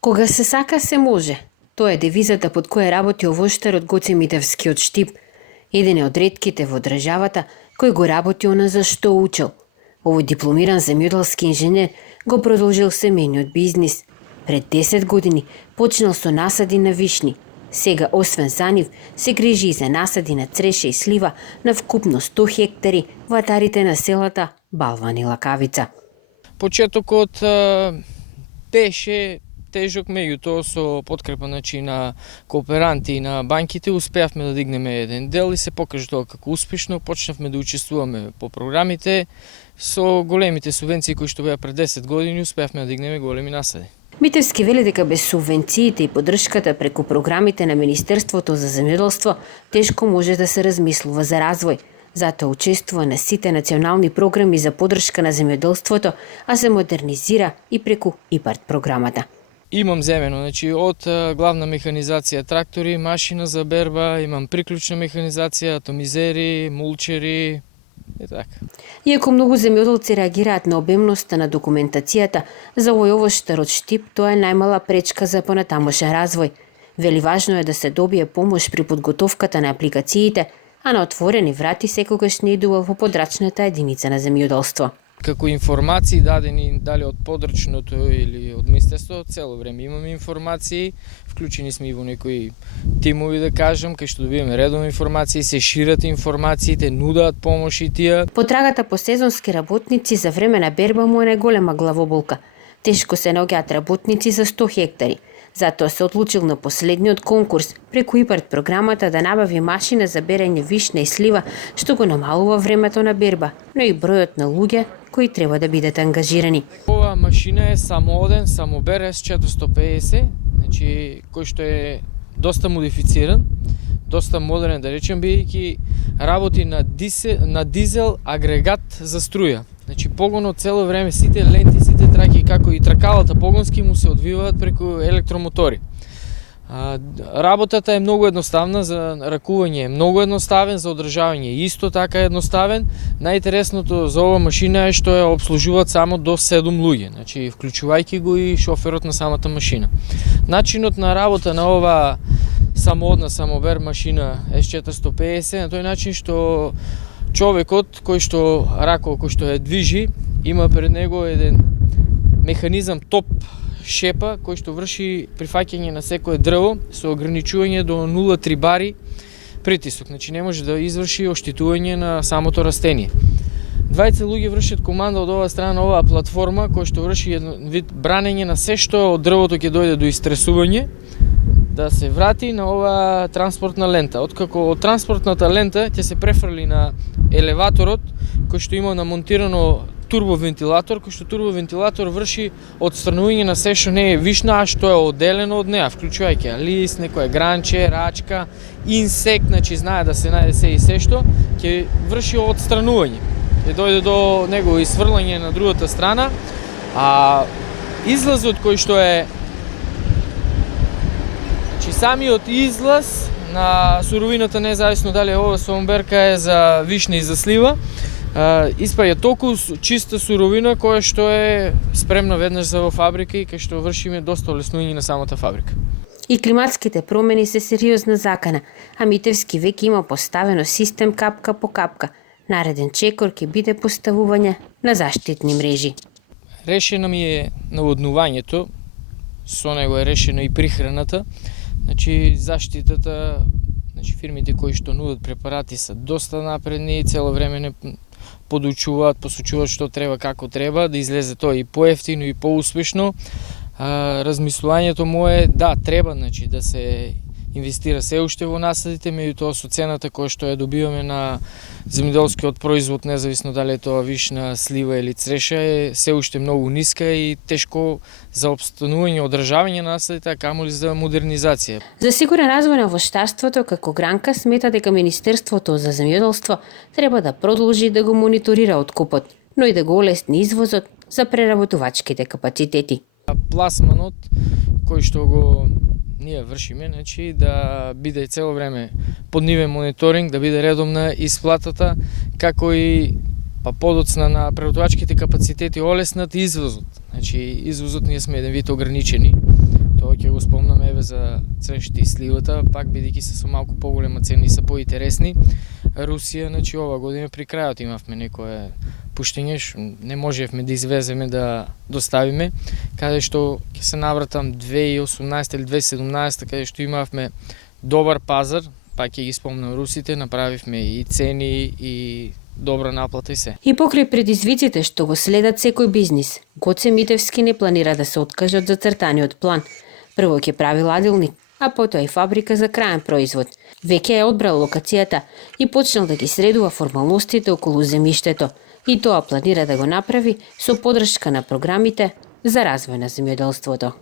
Кога се сака, се може. Тоа е девизата под која работи овоштарот Гоце Митевски од Штип, еден од ретките во државата кој го работи она за што учел. Овој дипломиран земјоделски инженер го продолжил семејниот бизнис. Пред 10 години почнал со насади на вишни. Сега, освен за нив, се грижи и за насади на цреше и слива на вкупно 100 хектари во атарите на селата Балван и Лакавица. Почетокот беше тежок, меѓутоа со подкрепа на кооперанти и на банките успеавме да дигнеме еден дел и се покажа тоа како успешно. Почнавме да учествуваме по програмите со големите субвенции кои што беа пред 10 години, успеавме да дигнеме големи насади. Митевски вели дека без субвенциите и поддршката преку програмите на Министерството за земјоделство тешко може да се размислува за развој. Затоа учествува на сите национални програми за поддршка на земјоделството, а се модернизира и преку ИПАРТ програмата. Имам земено, од главна механизација трактори, машина за берба, имам приклучна механизација, атомизери, мулчери и така. Иако многу земјоделци реагираат на обемноста на документацијата, за овој овоштар од Штип тоа е најмала пречка за понатамошен развој. Вели важно е да се добие помош при подготовката на апликациите, а на отворени врати секогаш не идува во подрачната единица на земјоделство. Како информации дадени дали од подрачното или од Министерството, цело време имаме информации, вклучени сме и во некои тимови, да кажам, кај што добиваме редовни информации, се шират информациите, нудаат помоши тие. Потрагата по сезонски работници за време на берба му е најголема главоболка. Тешко се наоѓаат работници за 100 хектари. Затоа се одлучил на последниот конкурс преку ИПАРТ програмата да набави машина за берење вишна и слива, што го намалува времето на берба, но и бројот на луѓе кои треба да бидат ангажирани. Ова машина е самооден, самобер S450, кој што е доста модифициран, доста модерен, да речем, бидејќи работи на дизел агрегат за струја. Погонот цело време, сите ленти, сите траки, како и тракалата погонски му се одвиваат преку електромотори. Работата е многу едноставна, за ракување е многу едноставен, за одржавање исто така едноставен. Најинтересното за ова машина е што ја обслужуваат само до 7 луѓе, вклучувајќи го и шоферот на самата машина. Начинот на работа на ова самоодна самобер машина S450 на тој начин што човекот кој што ја движи, има пред него еден механизам топ шепа кој што врши прифаќање на секое дрво со ограничување до 0,3 бари притисок. Не може да изврши оштитување на самото растение. Двајца луѓе вршат команда од оваа страна на оваа платформа кој што врши еден вид бранење на се што од дрвото ќе дојде до истресување, да се врати на оваа транспортна лента. Откако од транспортната лента ќе се префрли на елеваторот кој што има намонтирано турбовентилатор, кој што турбовентилатор врши отстранување на се што не е вишна, а што е одделено од неа, вклучувајќи лист, некоја гранче, рачка, инсект, знае да се најде се и се што, ќе врши отстранување. Ќе дојде до него сврлање на другата страна, а излазот кој што е самиот излаз на суровината, независно дали ова самоберка е за вишна и за слива, испаѓа толку чиста суровина која што е спремна веднаш за во фабрика и кај што вршиме доста олеснување на самата фабрика. И климатските промени се сериозна закана, а Митевски веќе има поставено систем капка по капка. Нареден чекор ќе биде поставување на заштитни мрежи. Решено ми е наводнувањето, со него е решено и прихраната. Заштитата, фирмите кои што нудат препарати се доста напредни и цело време не подучуваат, посочуваат што треба, како треба, да излезе тоа и поевтино и поуспешно. Размислувањето мое да, треба да се инвестира се уште во насадите, меѓутоа со цената која што ја добиваме на земјоделскиот производ, независно дали е тоа вишна, слива или цреша, е се уште многу ниска и тешко за обстанување, одржавање на насадите, а камоли за модернизација. За сигурен развој на воштарството како гранка смета дека Министерството за земјоделство треба да продолжи да го мониторира откупот, но и да го олесни извозот за преработувачките капацитети. Пласманот кој што го ние вршиме, да биде цело време под нивен мониторинг, да биде редовна исплатата, како и подоцна на преработувачките капацитети олеснат извозот. Извозот ние сме еден вид ограничени Тоа ќе го спомнам еве за црншите и сливата, пак бидејќи се со малку поголема цена и се поинтересни. Русија, значи ова година при крајот имавме некое пуштење, не можевме да извеземе да доставиме, каде што ќе се навратам 2018 или 2017, каде што имавме добар пазар, пак ќе ги спомнам русите, направивме и цени и добра наплата и се. И покрај предизвиците што го следат секој бизнис, Гоце Митевски не планира да се откаже од зацртаниот план. Прво ќе прави ладилник, а потоа и фабрика за краен производ. Веќе е одбрал локацијата и почнал да ги средува формалностите околу земјиштето. И тоа планира да го направи со поддршка на програмите за развој на земјоделството.